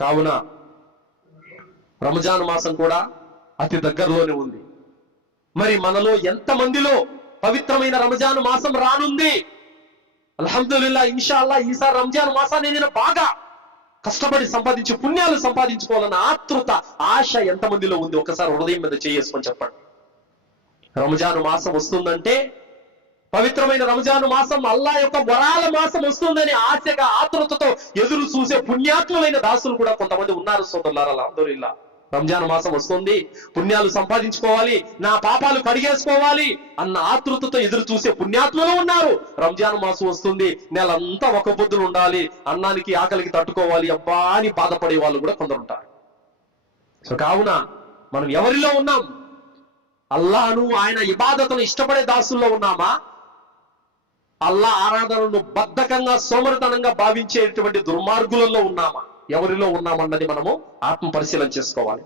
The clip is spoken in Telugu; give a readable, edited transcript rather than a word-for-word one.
కావున రంజాన్ మాసం కూడా అతి దగ్గరలోనే ఉంది. మరి మనలో ఎంతమందిలో పవిత్రమైన రంజాన్ మాసం రానుంది? అల్హమ్దులిల్లా, ఇన్షాల్లా ఈసారి రంజాన్ మాసాన్ని నేను బాగా కష్టపడి సంపాదించి పుణ్యాలు సంపాదించుకోవాలన్న ఆతృత, ఆశ ఎంతమందిలో ఉంది? ఒకసారి హృదయం మీద చేసుకొని చెప్పండి. రంజాన్ మాసం వస్తుందంటే, పవిత్రమైన రంజాన్ మాసం, అల్లా యొక్క వరాల మాసం వస్తుందని ఆశగా ఆతృతతో ఎదురు చూసే పుణ్యాత్ములైన దాసులు కూడా కొంతమంది ఉన్నారు సోదరులారా. అల్హమ్దులిల్లా, రంజాన్ మాసం వస్తుంది, పుణ్యాలు సంపాదించుకోవాలి, నా పాపాలు కడిగేసుకోవాలి అన్న ఆతృతతో ఎదురు చూసే పుణ్యాత్ములు ఉన్నారు. రంజాన్ మాసం వస్తుంది, నెలంతా ఒక పొద్దులు ఉండాలి, అన్నానికి ఆకలికి తట్టుకోవాలి అబ్బా అని బాధపడే వాళ్ళు కూడా కొందరు ఉంటారు. సో కావున మనం ఎవరిలో ఉన్నాం? అల్లాహను, ఆయన ఇబాదతును ఇష్టపడే దాసుల్లో ఉన్నామా? అల్లా ఆరాధనను బద్ధకంగా సోమరితనంగా భావించేటువంటి దుర్మార్గులలో ఉన్నామా? ఎవరిలో ఉన్నామన్నది మనము ఆత్మ పరిశీలన చేసుకోవాలి.